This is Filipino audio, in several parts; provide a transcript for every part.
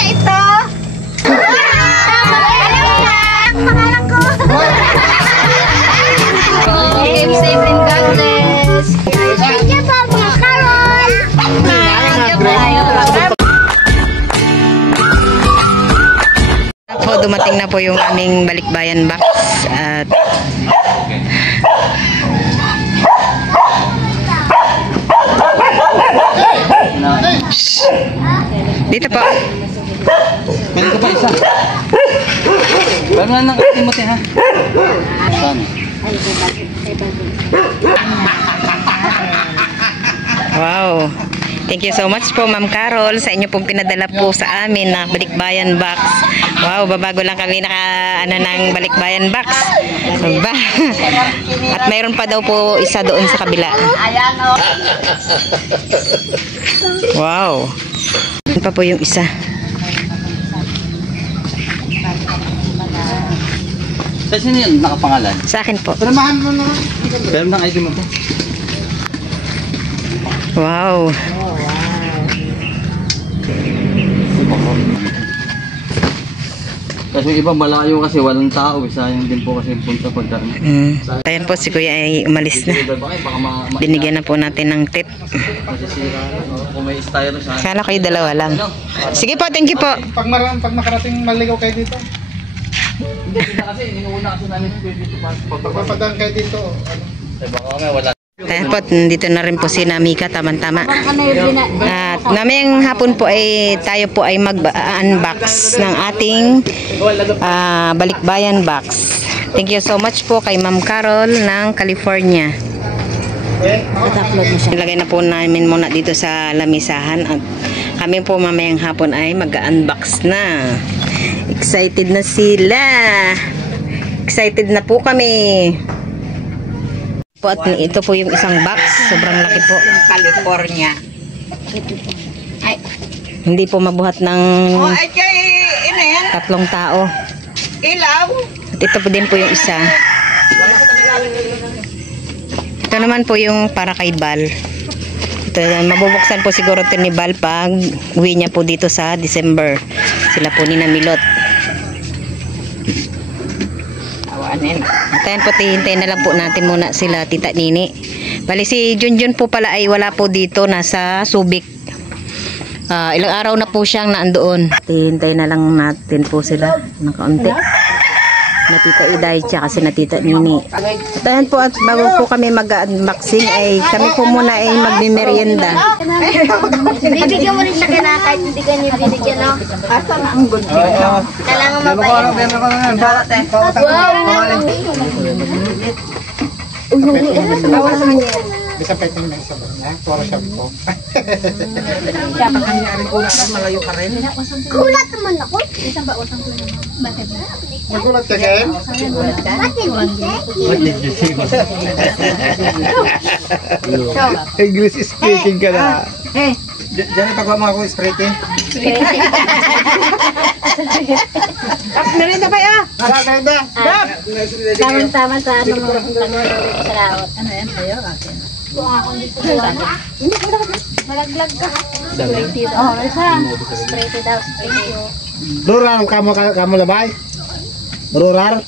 na ito. Pangalan ko. Keep safe and God bless. Thank you po, mga Carol. Po, dumating na po yung aming balikbayan box at dito po. Meron ka pa isa. Paano na Timothy ha? Wow. Thank you so much po Ma'am Carol sa inyo pong pinadala po sa amin na balikbayan box. Wow, babago lang kami ng balikbayan box. Ba? At mayroon pa daw po isa doon sa kabila. Wow. Yan pa po yung isa. Sa sino yun nakapangalan? Sa akin po. Pero ng ID mo po. Wow. Kasi yung iba malayo kasi walang tao. Sayang din po kasi yung punta pagdaan. Ayan po si Kuya ay umalis na. Binigyan na po natin ng tip. Masisira na. Kung may style siya. Kala kayo dalawa lang. Sige po, thank you po. Pag makarating maligaw kayo dito. Hindi kasi inuuna kasi namin dito. Pag mapadaan kayo dito. Baka may wala. Ayan po, dito na rin po si Namika, tama-tama. At mamayang hapon po ay tayo po ay mag-unbox ng ating balikbayan box. Thank you so much po kay Ma'am Carol ng California. Ilagay na po namin muna dito sa lamisahan at kami po mamayang hapon ay mag-unbox na. Excited na sila. Excited na po kami. Po at ito po yung isang box, sobrang laki po. California. Ay, hindi po mabuhat ng 3 tao. Ilaw. At ito po din po yung isa. Ito naman po yung para kay Bal. Ito, mabubuksan po siguro ito ni Bal pag uwi niya po dito sa December. Sila po ni Namilot. Tayo po, hintay na lang po natin muna sila Tita Nini. Bali si Junjun po pala ay wala po dito, nasa Subic. Ilang araw na po siyang naandoon. Hintay na lang natin po sila ng kaunti. Na Tita Iday tsaka si na Tita Nini. At ayan po, at bago po kami mag-unboxing ay kami po muna ay magmimerienda. Bibigyan mo rin siya kaya kahit hindi ka niya binigyan, no? Asa na ang good. Kailangan mabait. Wow! Bisa peting na isa ba? Puro shampoo. Kulat naman ako. Isang ba usang ko naman? Bakit na? Magulat ka kayo? English speaking ka na. Diyan pagwa mo ako spreading. Merinda pa ya? Merinda. Tama sa ano mo sa laot. Ano yan sa'yo? Kung ako dito sa hindi ko malaglag ka. Oh, isa. Spray daw, spray. Rural kamu labay? Rural?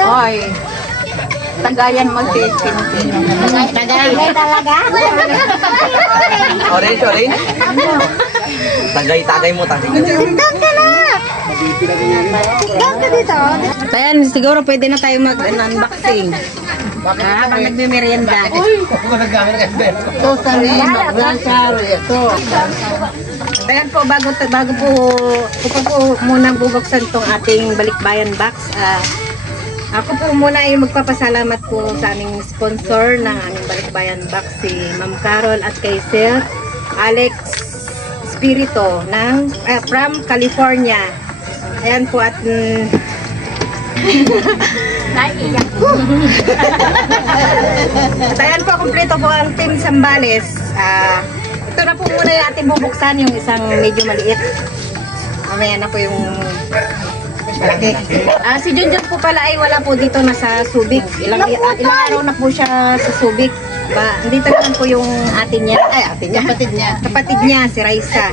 Oy. Tagayan mag-testing. Tagayan talaga? Orange. Tagay mo. Doon ka na! Doon ka dito. Ayan, siguro pwede na tayo mag-unboxing. Habang nagmimerienda. Ito sa ito. Ayan po, bago po muna bubuksan tong ating balikbayan box. Ako po muna ay magpapasalamat po sa aming sponsor ng aming balikbayan box, si Ma'am Carol at kay Sir Alex Espirito ng from California. Ayan po at ayan po, kompleto po ang Team Zambales. Ito na po muna yung ating bubuksan, yung isang medyo maliit. Mamaya na po yung Malaki. Si Junjun po pala ay wala po dito, nasa Subic. Ilang araw na po siya sa Subic. Dito naman po yung atin niya. Ay, atin niya. Kapatid niya. Kapatid niya, si Raisa.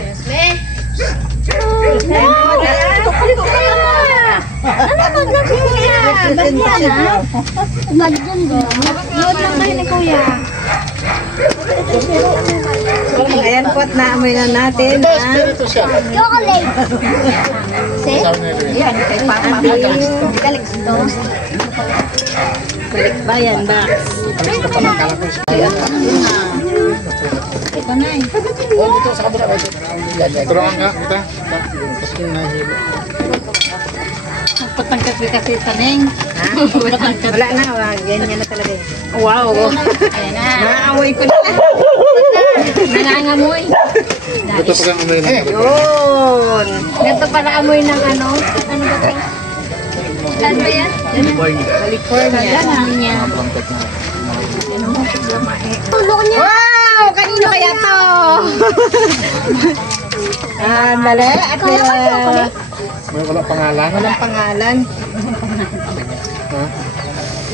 Ayan po at naamoy na natin. Chocolate. Yan, kay Papa. Galing toast. Balik bayan, Dax. Ito na eh. Tulungan nga kita. Tapos yung nahihilo. Patangkat kasi taneng. Wala na, ganyan na talaga eh. Wow. Ayan na. Naamoy ko na. Nangangamoy. Ito pa kang umay na. Yun. Ganito pala amoy ng ano. Ano ba ito? Saan ba yan? California. California. Wow! Kanino kaya to? Dali. At Wala pangalan. walang pangalan.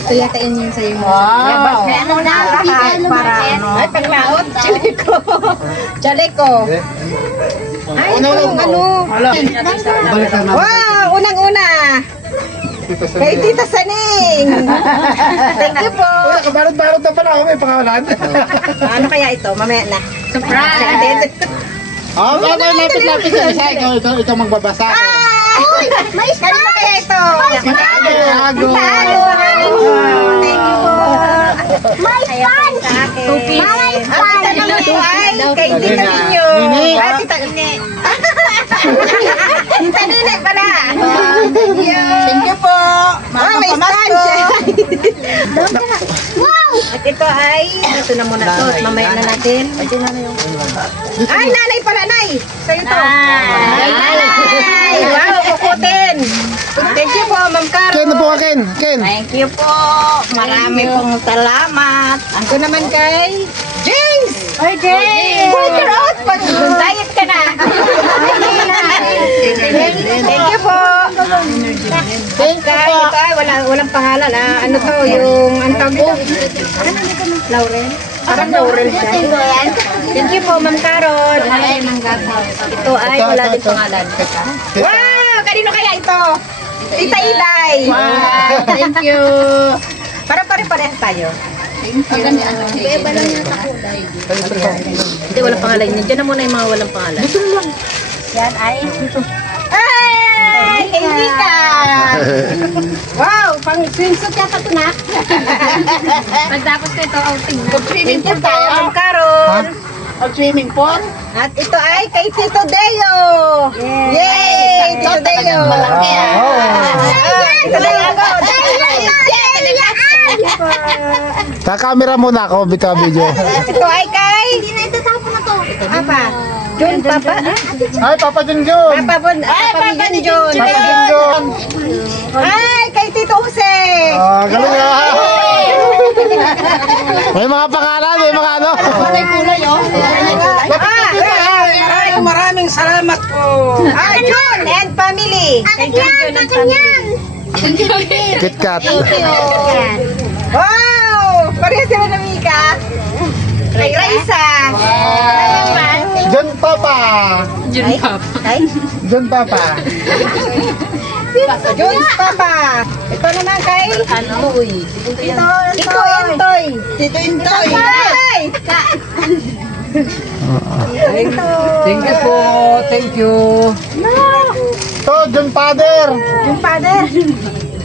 Ito yata yun sa'yo mo. Wow. Ano na? Para ano? Ay, paglaot. Chaleco. Chaleco. Ay, itong ano. Balik na natin. Wow! Unang-una. Kay Tita Saning. Thank you po. Kabarot-barot na pala ako, may pangalan. Ano kaya ito? Mamaya na. Surprise! Lapit sa isa. Ikaw magbabasa. Uy! May spam! Kanino kaya ito? Tago. Thank you po. May fun! May fun! Tita naman ito ay kay Tita Ninyo. Tita Nene. Tita Nene pala. Thank you po. May spam siya. Wow! At ito ay, ito na muna to. At mamaya na natin. Ay, nanay pala, nay. Sa'yo to. Ay, nanay. Wow, kukutin. Thank you po, Ma'am Caro. Ken na po ka, Ken. Ken. Thank you po. Marami pong salamat. Ako naman kay James. Ay, Jay! Put your out. Diet ka na. Thank you po. Thank you po. Ito ay walang pangalan. Ano to? Yung antago? Laurel? Parang Laurel siya. Thank you po, Ma'am Carol. Ito ay wala din pangalan. Wow! Kanino kaya ito? Tita Ilay. Wow! Thank you. Parang parehas tayo. Iba lang yung takulay. Hindi, walang pangalan niya. Diyan na muna yung mga walang pangalan. Yan ay... Ay! Hindi ka! Wow! Pang swimsuit yata ito na. Pagtapos ko ito, outing na. Swimming pool tayo, Ma'am Carol. Swimming pool? At ito ay kay Tito Deo. Yay! Tito Deo. Malaki Tuloy ako. Kakamera muna ako, bitaw video. Ito ay kay... Hindi na itatapon na to. Papa. Jun, Papa. Ay, Papa Junjun. Papa ni Jun. Papa Junjun. Ay, kay Tito Jose. Galing na. May mga pangalan, may mga ano. Kulay, oh. Maraming salamat po. Jun and family. Kay Jun and family. KitKat. Wow! Parehas sila na Mika. Kay Raisa. John Papa. Ay? John Papa. Jones Papa. Ito naman kay... Ito, Intoy. Tito Intoy. Ay! Ito. Thank you po. Thank you. To, John Father. Yung father.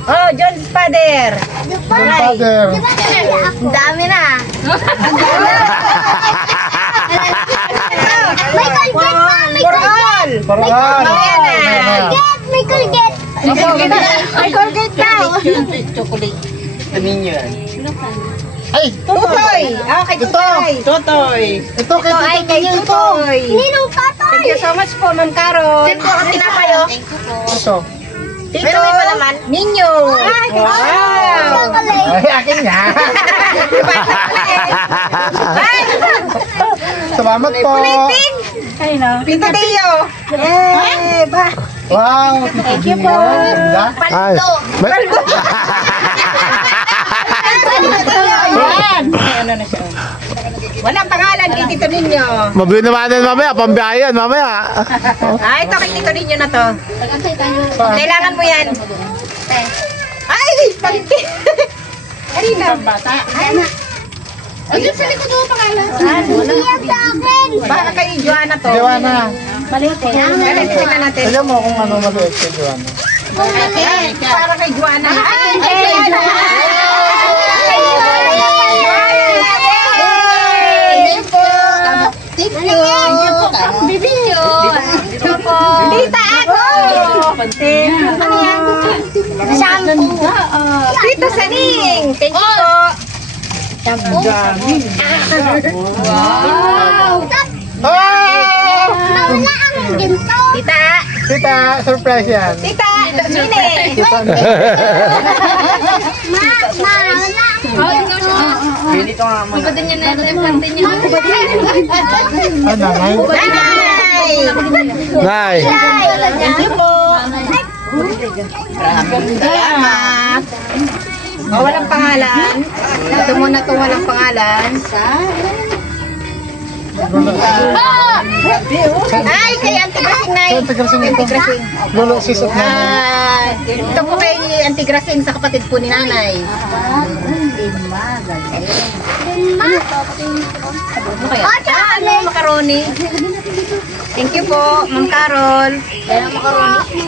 Oh, John's father. John Father. Ang dami na. May Colgate pa! May Coral. Paraan. Colgate! May Colgate! May Colgate daw. Kaninyo yan. Ay, Tutoy. Kay Tutoy. Totoy. ito kay Ito ay kay Tutoy. Ninong Tatoy! Thank you so much po, Ma'am Carol. Thank you, ang tinapayo. Ito. Tito, Ninyo. Wow. Chocolate! Ay, akin nga. Ay, Salamat po. Tito Deo. Yay! Ba? Wow! Thank you po. Ay. Ayan. Ano na siya? Walang pangalan kay Tito Ninyo. Mabili naman din mamaya, pambiyayan mamaya. Ito kay Tito Ninyo na to. Pag-antay tayo. Kailangan mo yan. Ay! Pagti! Kanina. Ay, na. Ayun sa likod mo pangalan. Siya sa akin. Baka kay Joanna to. Joanna. Maliit eh. Galit tingnan natin. Alam mo kung ano maliit kay Joanna. Ay, para kay Joanna. Ay! Thank you. Bibidyo. Tita ako! Ano yan? Shampoo. Tita Saning! Thank you po! Wow. Nawala ang ginto. Tita! Tita, surprise yan. Tita! Nini! Pili ko nga muna. Ano, nay? Nanay! Nay. Thank you po! Salamat! Walang pangalan. Ito muna itong walang pangalan. Ay, kay Auntie Grasing, Nay. Saan tagasing ito? Auntie Grasing. Lolo, sis at nanay. Ito po kay Auntie Grasing sa kapatid po ni Nanay. Macaroni. Thank you po, Ma'am Carol. Macaroni.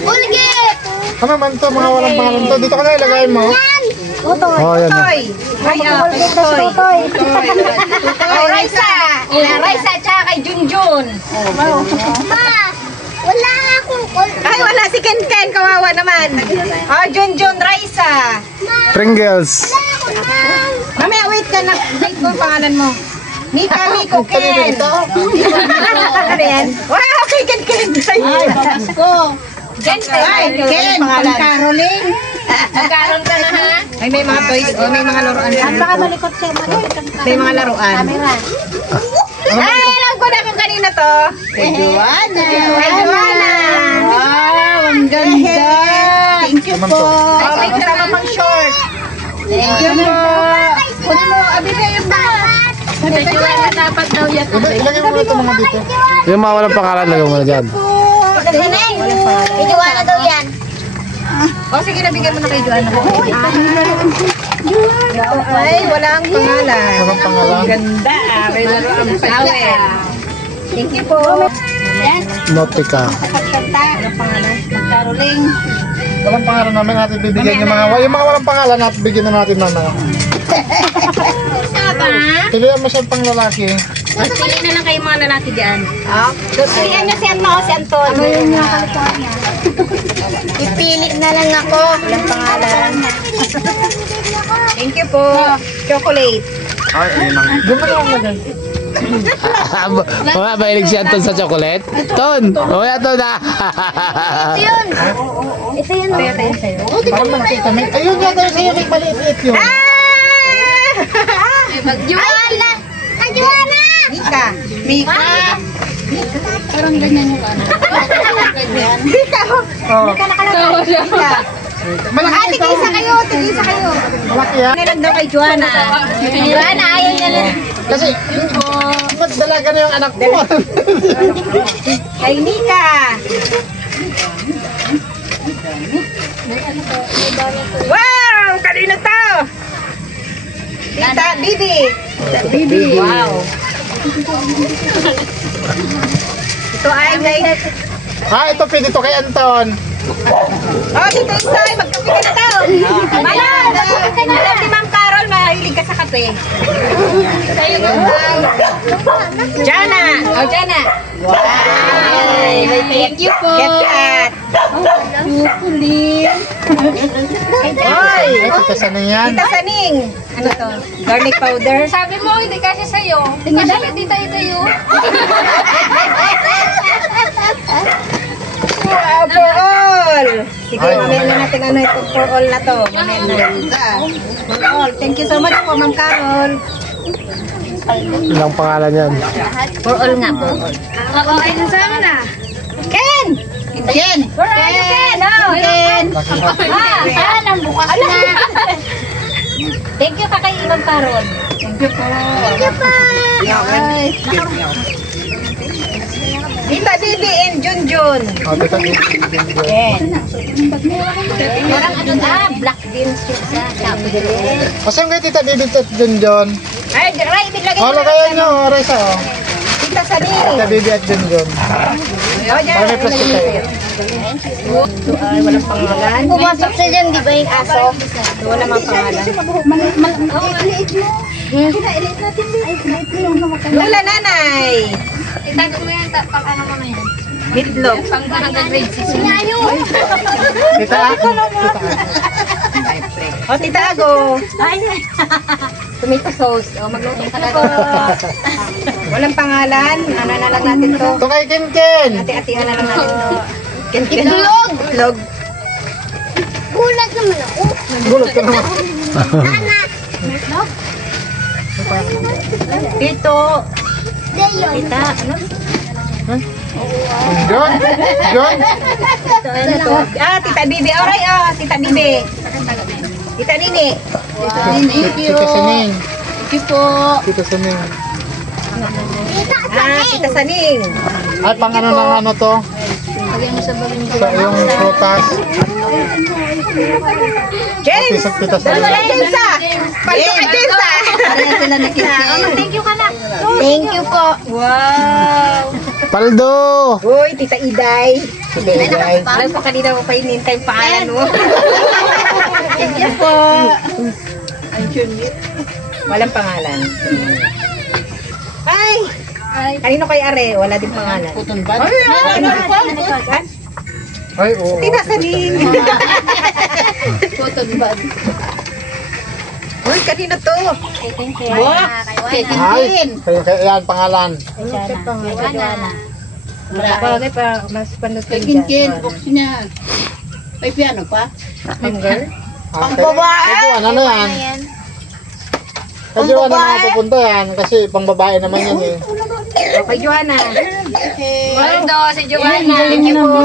Bulgit. Ano man to, mga walang pangalan to. Dito ka na ilagay mo. Oh, yan na. Toy. Ay, Toy. Oh, Raisa. Raisa, tsaka kay Junjun. Ma, wala akong Ay, wala si Ken Ken. Kawawa naman. Oh, Junjun, Raisa. Pringles. Mamaya, wait ka na. Wait mo ang pangalan mo. Mika, Miko, Ken. Ano yan? Wow, kay Ken Ken. Ay, babas ko. Ken, Ken, Caroline. Nagkaroon ka na, ha? Ay, may mga toys. Oh, may mga laruan. Baka malikot siya. May mga laruan. Camera. Ay, alam ko na kung kanina to. Kay Joanna. Kay Joanna. Wow, ang ganda. Thank you po. Oh, may kasama pang short. Thank you po. Kunin mo, abili yung bag. Kay Joanna dapat daw yan. Ilagay mo ito mga dito. Yung mga walang pangalan, lagay mo na dyan. Kay Joanna daw yan. O, sige, nabigyan mo na kay Joanna. Ay, walang pangalan. Walang pangalan. Ganda, may laruan flower. Thank you po. Nautica. Walang pangalan. Caroling. Walang pangalan namin natin bibigyan yung mga walang pangalan natin bigyan na natin ng mga. Pilihan mo siya pang lalaki. Mas pili na lang kayo mga lalaki dyan. Pilihan niyo si Anto o si Anton. Ipili na lang ako. Walang pangalan. Thank you po. Chocolate. Doon mo na ako lagay. Mga mahilig si Anton sa chocolate. Ton! O yan, Ton na. Ito yun. Parang makikita. Ayun nga tayo sa'yo, may maliit yun. Joanna! Joanna! Mika. Mika. Parang ganyan yung ano. Mika. Oh. Mika. Malaki ito. Tigisa kayo. Tigisa kayo. Malaki yan. Nilang daw kay Joanna. Joanna, ayaw niya lang. Kasi, mas dalaga na yung anak ko. Kay Mika. Wow! Kanina to! Tita, Bibi. Bibi. Wow. Ito ay kay... Ito pwede to kay Anton. Oh, dito yung tayo. Magkape ka na daw. Mala, magkape na daw. Si Ma'am Carol, mahilig ka sa kape. Tayo nga. Jana. Oh, Jana. Wow. Thank you po. Get that. Oy. Tita Saning yan. Tita Saning. Ano to? Garlic powder. Sabi mo, hindi kasi sa'yo. Kasi tita ito yun. Wow, for all. Sige, mamaya na natin ano ito for all na to. Mamaya na. For all. Thank you so much po, Ma'am Carol. Ilang pangalan yan? For all nga po. Oo, ayun sa amin ah. Ken! Ken! Where are you, Ken? Oh, Ken! Ah, ang bukas na. Thank you, kakaiwan Parol. Thank you po. Thank you po. Tita Bibi and Junjun. Tita Bibi. Parang ano na, black beans yung sa sabi din. Asan kayo Tita Bibi at Junjun? Ay, Ray, bilagay Ano kaya nyo, Reza? Oh. Tita Sani. Tita Bibi at Junjun. Oh, dyan. Para may plastic kayo. Ay, walang pangalan. Pumasok siya dyan, di ba yung aso? Wala mang pangalan. Lula, nanay. Itago mo yan, pang ano mo na yan. Bitlog. Pang hanggang grade 6. Sinyayo! Tita Ako. O, Tita Ago. Tomato sauce. O, magluto ka na. Walang pangalan. Ano na lang natin to. Ito kay Ken. Ati-atihan na lang natin to. Ken-ken. Itlog! Itlog. Gulat naman ako. Gulot ka naman. Dito. Tita, ano? John. John. Ito, ano to? Ah, Tita Bibi. Alright, Tita Bibi. Tita Nini. Tita Saning. Tita Saning. Ah, Tita Saning. Ay, pang ano ng ano to? Sa yung prutas. James. Tita Saning. Wala Jensa. Paldo ka Jensa. Thank you ka na. Thank you po. Wow. Paldo! Uy, Tita Iday. Tita Iday. Alam ko kanina mo pa hinintay yung pangalan mo. Thank you po. Walang pangalan. Ay! Kanino kay Are? Wala din pangalan. Ay, Ay, oo. Tita Saning. Uy, kanino to? Thank you. Ay, kaya yan pangalan. Bagay pa, mas panutin Kin, buksin niya. May piano pa? Hunger? Ang babae! Kay Juan, ano yan? Kay Juan na mapupunta yan kasi pang babae naman yan eh. O, kay Joanna. Paldo, si Joanna. Thank you po.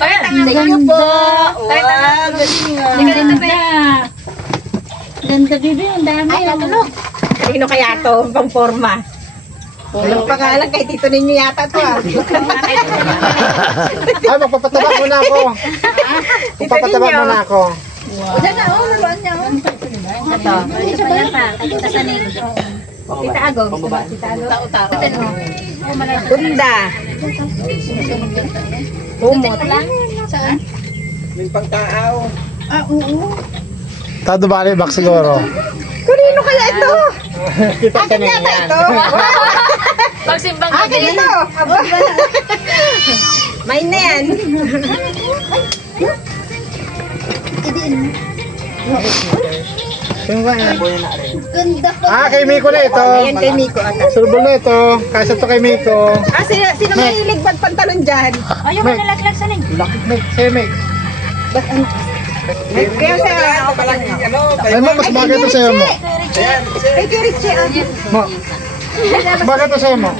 Thank you po. Ganda bibi, ang dami. Ay, natulog. Kanino kaya to? Pang forma. Walang pangalan kay Tito ninyo yata to ah. Ay, magpapataba muna ako. Magpapataba muna ako. Ito. Ito pa yan pa. Tita Saning. Tita Ago. Tita Ago. Bunda. Umot. Saan? Tado bali bak siguro. Kanino kaya ito? Kita ka na yan. Ito. Pagsimbang Akin ito. Aba. Mine na yan. Sino ba yan? Ganda pa. Ah, kay Miko na ito. Ayan kay Miko. Surbol na ito. Kaysa ito kay Miko. Ah, sino may ligbad pantalon dyan? Ayaw mo nalaglag sa ning. Lakit Mik. Sa'yo Mik. Kaya sa... Ay mo, mas bagay ito sa'yo mo. Kay Kiriche. Mo. Mas bagay ito sa'yo mo.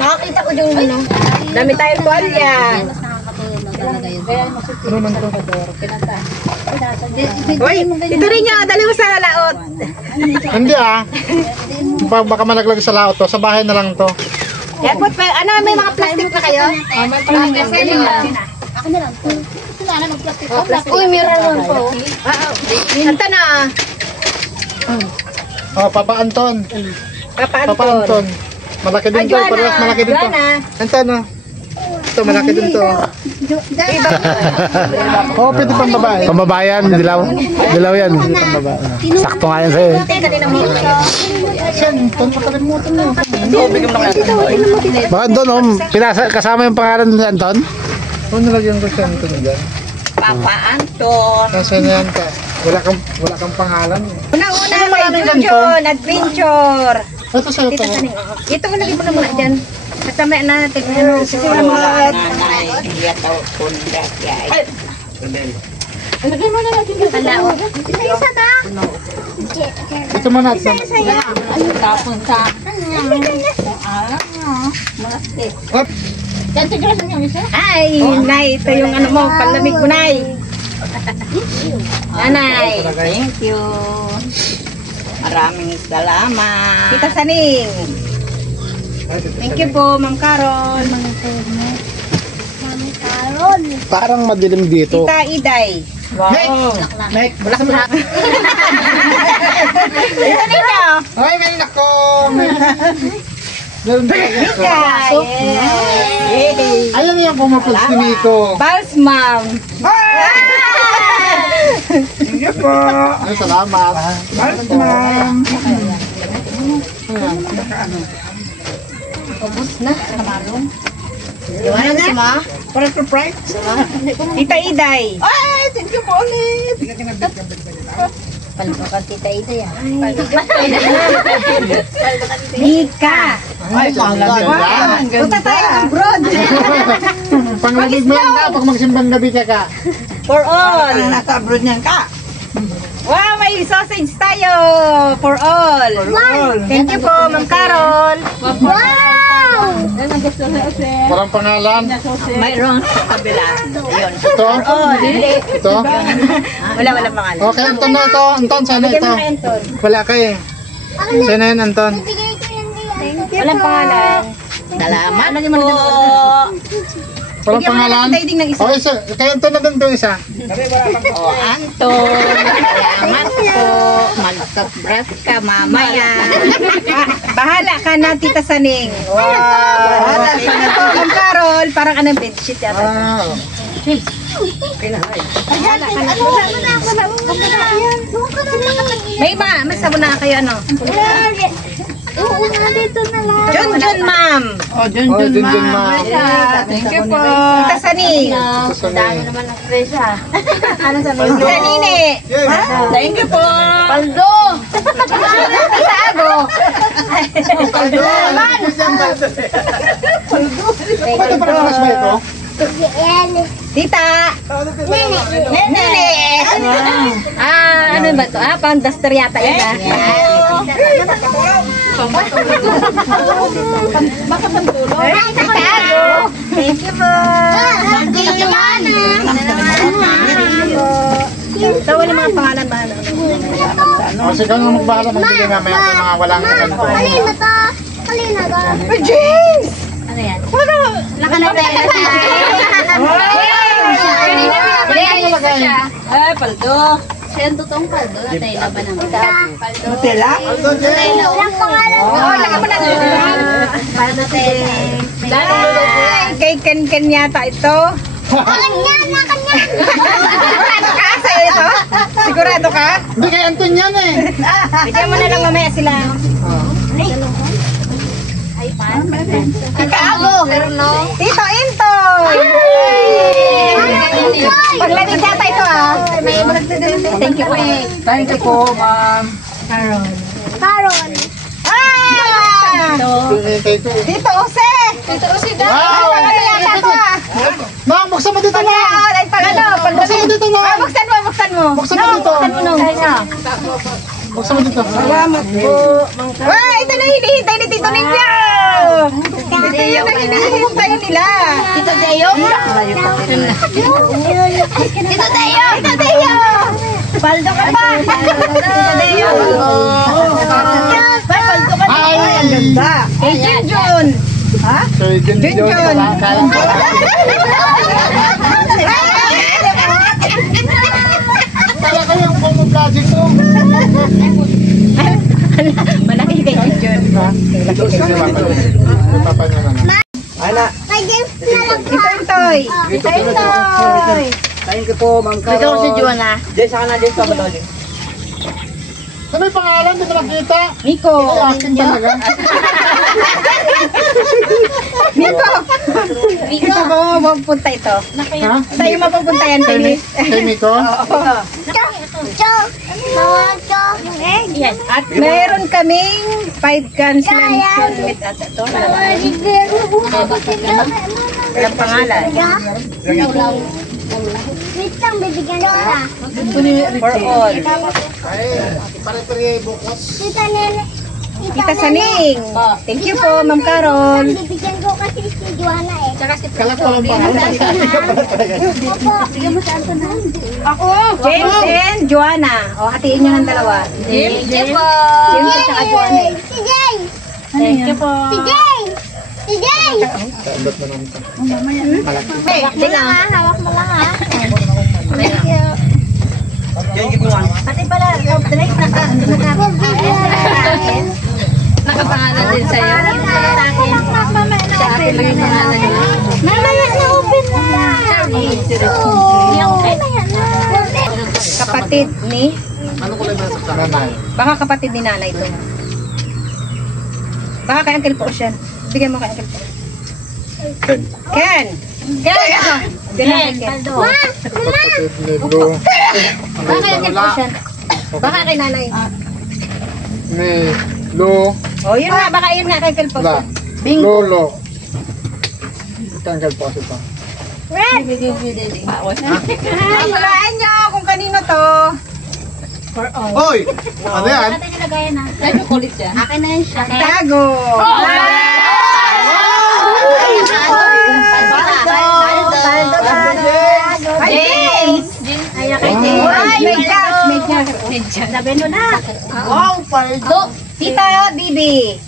Nakakita ko yung ano. Dami tayong tuwalya. Ano man ito? Uy, ito rin nyo. Dali mo sa laot. Hindi ah. Baka malaglag sa laot to. Sa bahay na lang to. Yan po, ano, may mga plastic na kayo? Uy, meron naman po. Anta na. Oh, Papa Anton. Papa Papa Anton. Anton. Malaki din to. Parehas malaki din to. Joanna. Anton oh. Ito, malaki din to. Oh, pwede pang babae. Pambabayan, dilaw. Dilaw yan. Sakto nga yan sa'yo. Kanina mo. Siyan, Anton, makalimutan mo. Baka doon, kasama yung pangalan ni Anton? Ano nalagyan ko siya Anton dyan? Papa Anton. Kasi na yan ka. Wala kang pangalan. Una-una kay Junjun, adventure. Ito sa'yo Tita to. Saning. Ito ko lagi mo na muna dyan. Kasama natin. Sisimulan mo lahat. Lagay mo na natin yung palaw. Isa na. Ito mo natin. Tapon sa. Hop. Ay, Nay, ito yung ano mo, panlamig mo, Nay. Nanay, thank you. Maraming salamat. Tita Saning. Thank you po, Ma'am Carol. Parang madilim dito. Tita Iday. Wow. Nek, wala ka mga. Tita Nina. Ay, may nako. Meron din ako. Yay. Ayan yung pumapag si Nico. Pals, Ma'am. Ay, salamat. Iwan na si Ma. Para surprise. Tita Iday. Ay, thank you po ulit. Paldo ka, Tita Iday. Nika. Ay, panglagay na. Punta tayo abroad. Panglagay mo yan ka pag magsimbang gabi ka. For all. Nasa abroad niyan ka. Wow, may sausage tayo. For all. Thank you po, Ma'am Carol. Walang pangalan. Mayroon sa kabila. Ayun. Ito? Ito? Wala pangalan. Okay, Anton na ito. Anton, sana ito. Wala ka eh. Sana yun, Anton. Walang pangalan. Salamat po. Walang pangalan? Bigyan mo na ng isa. Okay, kaya Anton na doon isa. Anton, salamat po. Mag-surprise ka mamaya. Bahala ka na, Tita Saning. Wow. Sana po, Ma'am Carol. Parang anong bedsheet yata. Bahala ka na po. May masabo na kayo, ano? Oo, dito na lang. Jun, ma'am. Oh, Jun, Ma. Thank you po. Tita Saning. Dami naman ng presa. Ano sabi mo? Tita Nini. Thank you po. Paldo! Tita Ago. Paano pa naman ba ito? Tita. Nene. Ano ba ito? Pang-duster yata yun ah. Tita Ago. Thank you po. Tawa ng mga pangalan ba? O, sige nga magbahala ng bigay mamaya sa mga walang ganito. Kalina ba? James! Ano yan? Wala! Laka na tayo. Ay, paldo. Siya ang totoong paldo. Natay na ba ng paldo? Nutella? Walang pangalan. Laka mo na. Paldo tayo. Kay Ken yata ito. Kanya! Sigurado ka sa'yo ito? Sigurado ka? Hindi kay Anton yan eh. Bigyan mo na lang mamaya sila. Ay, pan. Tita Ago. Tito Intoy. Paglamig yata ito ah. Thank you po. Thank you po, ma'am. Karon. Tito Ose. Tito Ose daw. Wow! Ano yata ito ah. Nang, buksan mo dito na. Ay, pagano. Buksan mo dito na. Buksan mo. Buksan mo dito. Buksan mo nung. Buksan mo dito. Salamat po. Wow, ito na hinihintay ni Tito Ningyo. Ito yung hinihintay nila. Tito Deo? Tito Deo! Tito Deo. Paldo ka pa. Tito Deo. Paldo ka pa. Ay! Ang ganda. Kay Junjun. Ha? Kay Junjun. Talaga yung pumubloging ko. Malaki kay Junjun. Papa niya na. May games na lang Tito Intoy. Tito Intoy. Thank you po, ma'am Carol. Ikaw si Juana. Jay, saka na, Jay, sa ba Jay? Ano yung pangalan? Di ba nakita? Nico. Ay, akin talaga. Nico. Dito ko mapupunta ito. Ha? Sa'yo mapupunta yan, Dennis. Kay Nico? Yes. At meron kaming 5 cans luncheon meat at ito. Walang pangalan. Wait lang, bibigyan kita. For all. Ay, pare-pare bukos. Tita Nene. Tita Saning. Thank you po, Ma'am Carol. Bibigyan ko kasi si Joanna eh. Tsaka si Kalat ko lang pa. Bigyan mo si Antonan. Ako. James and Joanna. O, hatiin nyo ng dalawa. James po. James at saka Joanna. Si Jay. Thank you po. Si Jay. Si Jay. Kalat mo naman ito. Hawak mo lang ha. Hawak mo lang ha. Thank you. Pati pala, Nakapangalan din sa'yo. Sa akin lang yung pangalan niya. Mamaya na-open mo na. kapatid ni, Ano kulay ba sa nanay? baka kapatid ni nanay ito. Baka kay Uncle po siya. Bigyan mo kay Uncle po. Ken! Ken! Ken! Ken! Kapatid ni Lu. Baka kay Uncle po siya. Baka kay nanay. Ni Lu. Oh, yun nga. Baka yun nga kay Uncle po siya. La. Lolo. Tanggal po ito. Ay, hulaan nyo kung kanino to. Oy! Ano yan? Akin na yun siya. Tago! James! Ayan kay James. Ay, may gas! Sabi mo na. Wow, paldo. Tita Bibi!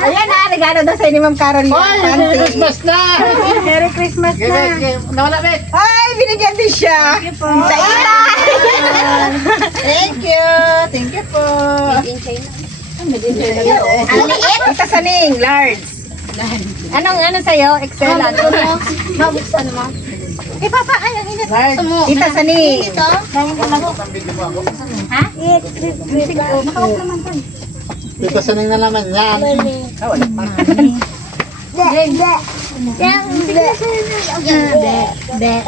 Ayan na, regalo daw sa inyo, Ma'am Carol. Merry Christmas na! Merry Christmas na! Nawala, Bet! Ay, binigyan din siya! Tita Ita! Thank you! Thank you po! Ang liit. Tita Saning, large. Ano sa'yo? Excel? Mabuksan mo. Eh, papa, ayaw init. Tita Saning. Ito? Ha? Makawak naman to. Dito saning na naman yan.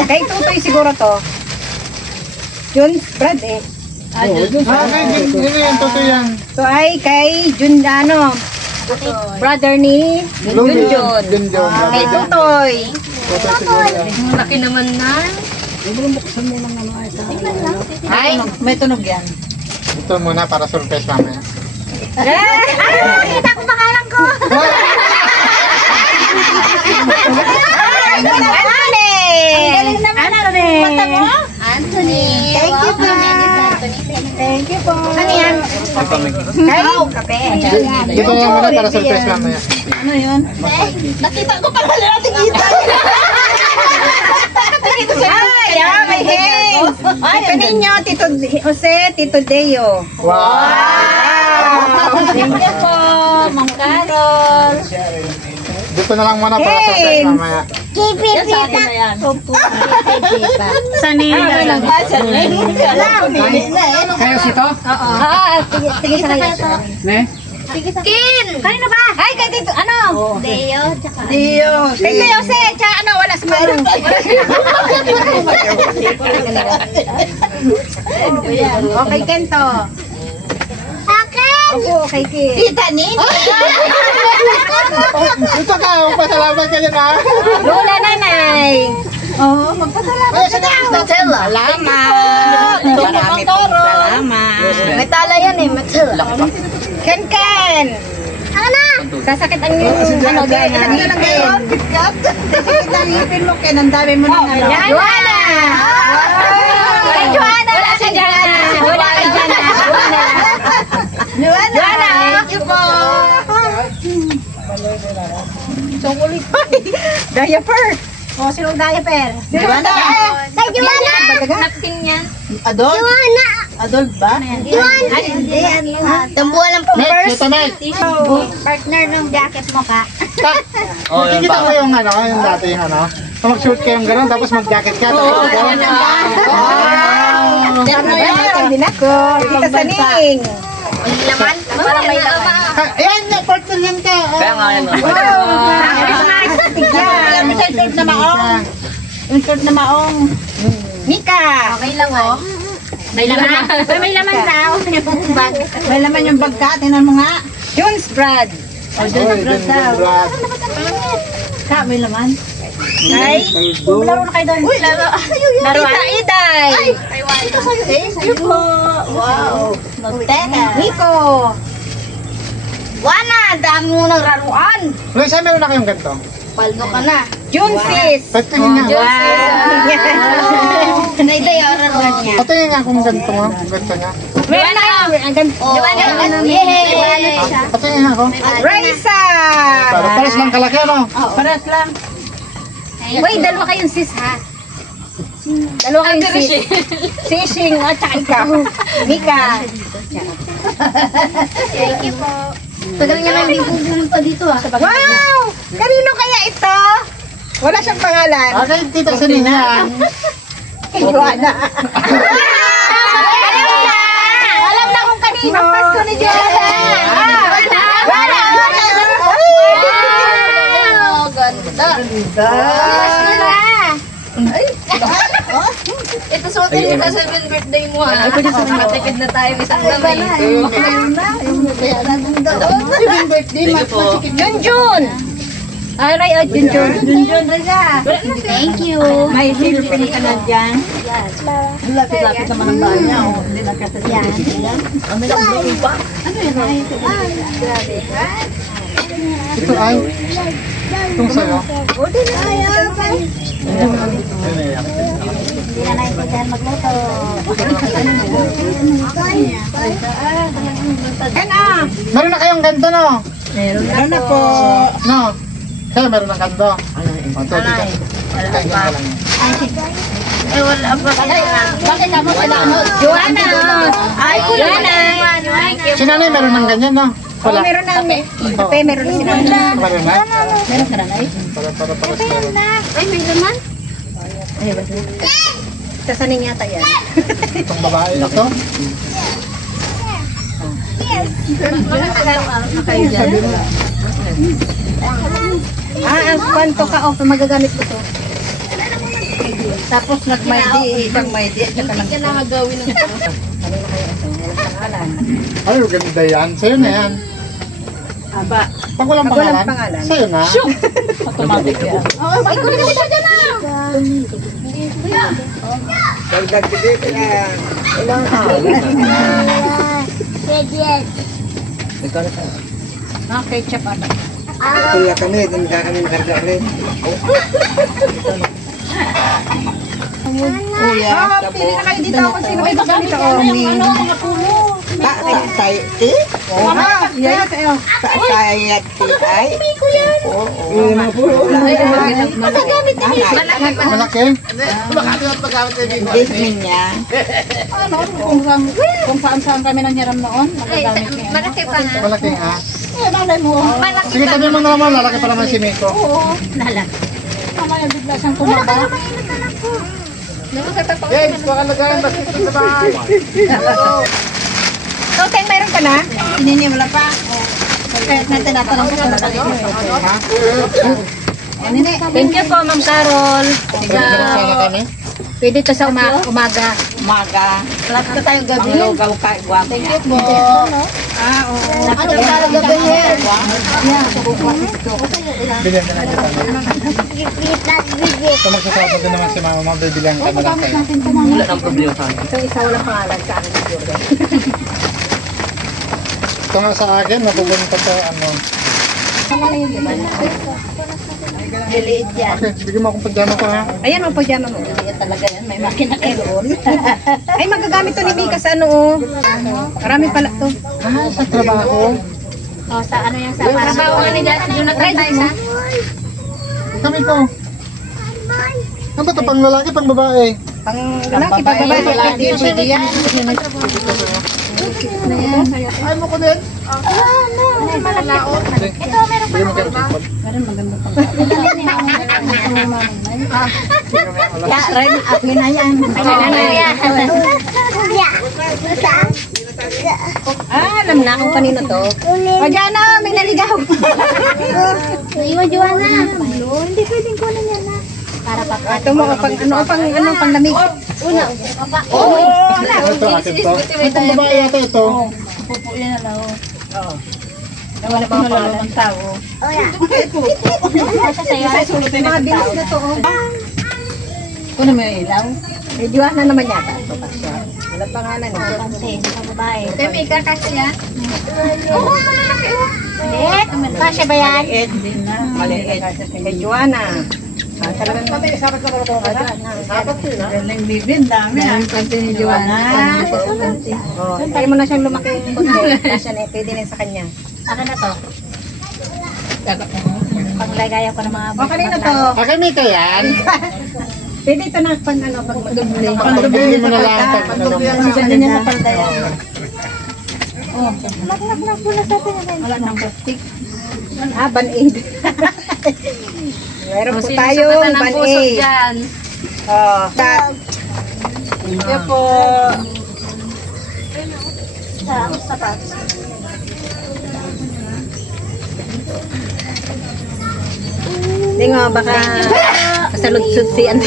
Kay Tutoy siguro to. Jun, Brad eh. Hindi yan, totoo yan. To ay kay Jun, brother ni Junjun. Junjun. Kay Tutoy. Laki naman na. Ay, may tunog yan. Ito muna para surprise mamaya. Kita ko pangalan ko. Anthony! Galing naman. Mata mo? Anthony. Thank you po. Thank you po. Ano yan? Kay? Kape. Dito nga muna para surprise mamaya. Nakita ko pala natin kita. Ay, may hands. Ito ninyo, Tito Jose, Tito Deo. Wow! Thank you po, Ma'am Carol. Dito na lang muna para surprise mamaya. Sa akin na yan. Kaya sito? Sige sa kayo to. Ne? Kin! Kanino ba? Ay, kay Tito, ano? Deo, tsaka. Dio. Kay Tito Jose, tsaka ano, wala si Maro. Okay, Kento. Akin! Opo, kay Ken. Tita Nini! Dito ka, pasalamat ka dyan ha. Lola Nanay. Ay, Matela. Salamat. Marami po salamat. Metala yan eh, Matela. Ken Ken. Ano na? Sasakit ang ano, ilan yun ang ngayon? Sasakit ang ngipin mo, Ken. Ang dami mo ng ano. Joanna! Kay Joanna! Wala si Joanna! Wala kay Joanna! Joanna! Thank you po! Chocolate pa. Diaper! O, sinong diaper? Joanna! Kay Joanna! Napkin niya. Adol? Joanna! Adol ba? Joanna! Hindi. Tambuhan lang po. Next, ito next. Partner ng jacket mo ka. Nakikita mo yung ano, yung dati yung ano. So mag-shoot kayong gano'n, tapos mag-jacket ka. Wow! Hindi na ko. Kita Saning. Laman? Parang may laman. Ayan, partner yan ka. Kaya nga yan. Christmas! Tigyan! Shirt na maong. Yung shirt na maong. Mika! May laman. May laman. May laman daw. May laman yung bag ka. Tinan mo nga. Junes Brad. Oh, Junes Brad. Ka, may laman. Ay, laro na kayo doon. Uy, laro. Tita Iday. Thank you po. Wow. Notena. Nico. Wana, dami mo ng raruan. Luisa, meron na kayong ganito? Paldo ka na. Junsis. Patingin nga. Naiday ang raruan niya. Patingin nga kung ganito nga. Ganito nga. Meron na kayo. Ang ganda. Yay! Patingin nga ako. Raisa. Paras lang kalaki ano? Paras lang. Uy, dalawa kayong sis ha. Dalawa kayong sis. Sishing at saka ikaw. Mika. Thank you po. Tagal nga lang hindi pumunta dito ah. Wow! Kanino kaya ito? Wala siyang pangalan. Okay, tita sa niya. Joanna. Alam na kung kanino. Pasko ni Joanna. Ganda. Ito suotin mo kasi yung birthday mo ha. Matikid na tayo isang gabi. Junjun. Aray, Junjun. Junjun, Reza. Thank you. May Philippine ka na dyan. Lapit-lapit naman ang bahay niya. Hindi nagkasasya. Ito ay. Itong sa'yo. Hindi na naintindihan magluto. Meron na kayong ganito no? Meron na po. No? Kaya meron ng ganito. O, ito, tita. Kain ka lang. Bakit ako sila ano? Joanna. Ay, Joanna. Si nanay meron ng ganyan no? Wala. Meron na. Kape, meron na sila. Meron na? Meron ka na na eh. Para meron. Ay, may laman? Sasanin yata yan. Itong babae na to. Ang kwanto ka off, magagamit ko to. Tapos nagmaydi, isang maydi at saka lang. Yan ang gagawin ng Ay, ganda yan. Sa'yo na yan. Aba, Pag walang Pag walang pangalan, pangalan. sa'yo na. automatic yan. Ay, kunin mo siya dyan ah! Kuya! Ah, ketchup ata. Kuya kami, din ka kami karga ulit. Kuya. Pili na kayo dito kung sino kayo gagamit ako. Mga puno! Bakit tayo, eh? Yan kayo. Sayat ay? Oo, mga puro. Magagamit na niya. Malaki? Disney niya. Ano, kung saan kami nanghiram noon, magagamit niya. Malaki pa nga. Malaki nga. Eh, malay mo. Malaki Sige, tabi mo naman. Lalaki pa naman si Miko. Mamaya bigla siyang kumaba. James, baka lagayan basket sa bahay. So, Teng, mayroon ka na? Hindi, wala pa. Kaya natin natanong ko sa malaki. Thank you po, Ma'am Carol. Meron sana kami. Pwede to sa umaga. Umaga. Lahat ka tayo gabi. Lugaw ka, guwapo. Thank you po. Ano ka gabi niya? Bilhan ka na kita. Ito magsasama din naman si Mama. Mabibilihan ka na lang kayo. Wala nang problema sa akin. Ito isa walang pangalan sa akin. Ito nga sa akin, napupunta sa ano. Liliit yan. Okay, bigyan mo akong padyama ko ha. Ayan, ang pajama mo. Yan talaga yan. May makina kayo doon. Ay, magagamit to ni Mika sa ano, oh. Marami pala to. Ah, sa trabaho. O, sa ano yan? Sa para ba nga ni Jonathan tayo sa? Kami to. Ano ba ito? Pang lalaki, pang babae? Pang lalaki, pang babae. Pwede yan. Ay mo ko din. Ito, meron pa. Bigyan mo kayo ng tipod. Meron maganda pang. Ren, akin na yan. Alam na kung kanino to. O, Jana, may naligaw. Iwan Joanna. Hindi pwedeng kunin yan na. Para pa. Ito mo, pang lamig. Una. Oo. Ito akin to. Ay, pang babae yata ito. Pupo yan na lang. Wala pang pangalan ng tao. Asa sa'yo? Mga bilis na to, oh. Kunin mo yung ilaw. Medyo na naman yata. Wala pangalan. Pansin, sa babae. May kakasya yan? Oo, malalaki. Hindi, kasya ba yan? Maliit. Kay Joanna. Talagang Sabat ka ba ito? Sabat yun ha? Galing bibin, dami ah. Pansin ni Joanna. Kaya mo na siyang lumaki. Kasya na, pwede na sa kanya. Akin na to. Panglagaya ko ng mga O, kanina to. Kakamita yan. Pwede ito na pag ano, pag magdubli. Pagdubli mo na lang. Pagdubli mo na Ganyan na pala tayo. Wala nang plastic. Band-aid. Meron po tayo, band-aid. Oh, that. Thank you po. Hindi nga, baka masaludsud si ano.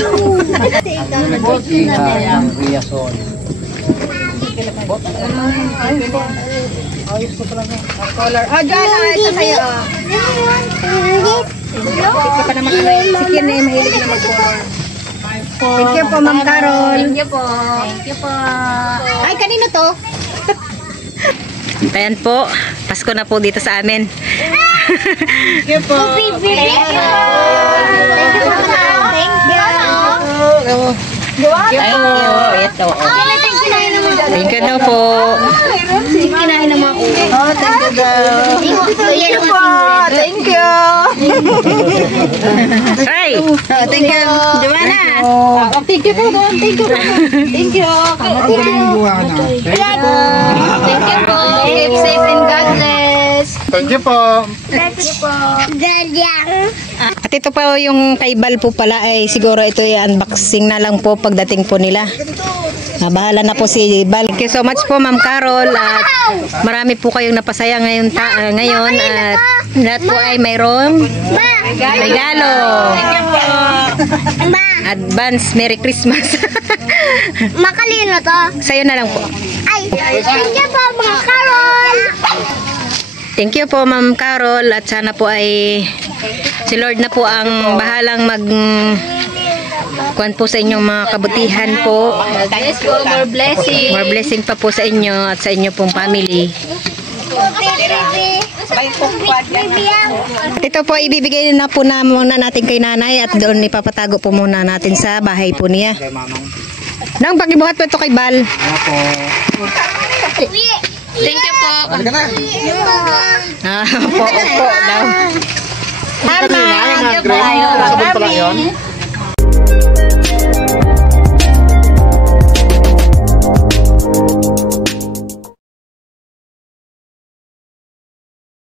Riason. Color. Oh, Joanna, ito sa'yo. Hindi ka pa naman ano. Si Ken eh, mahilig na mag-color. Thank you po, Ma'am Carol. Thank you po. Thank you po. Ay, kanino to? Ayan po, Pasko na po dito sa amin. Thank you po. Thank you. Thank you po. Thank you. Ito. Thank you daw po. Kinain ng mga ulo. Oh, thank you daw. Thank you po. Thank you. Ay! Thank you, Joanna. Thank you po doon. Thank you. Thank you. Thank you po. Keep safe and God bless. Thank you po. Thank you po. At ito po yung kay Bal po pala ay siguro ito yung unboxing na lang po pagdating po nila. Bahala na po si Bal. Thank you so much po Ma'am Carol at marami po kayong napasaya ngayon at lahat po ay mayroong regalo. Advance Merry Christmas. Makalino to? Sa'yo na lang po. Ay, thank you po mga Carol. Thank you po Ma'am Carol at sana po ay si Lord na po ang bahalang kuwan po sa inyong mga kabutihan po. Yes po, more blessing. More blessing pa po sa inyo at sa inyo pong family. Ito po ibibigay na po na muna natin kay nanay at doon ipapatago po muna natin sa bahay po niya. Nang pakibuhat po ito kay Bal. Thank you po. Opo daw. Kanina, yung mga green. Sabon pa lang yun.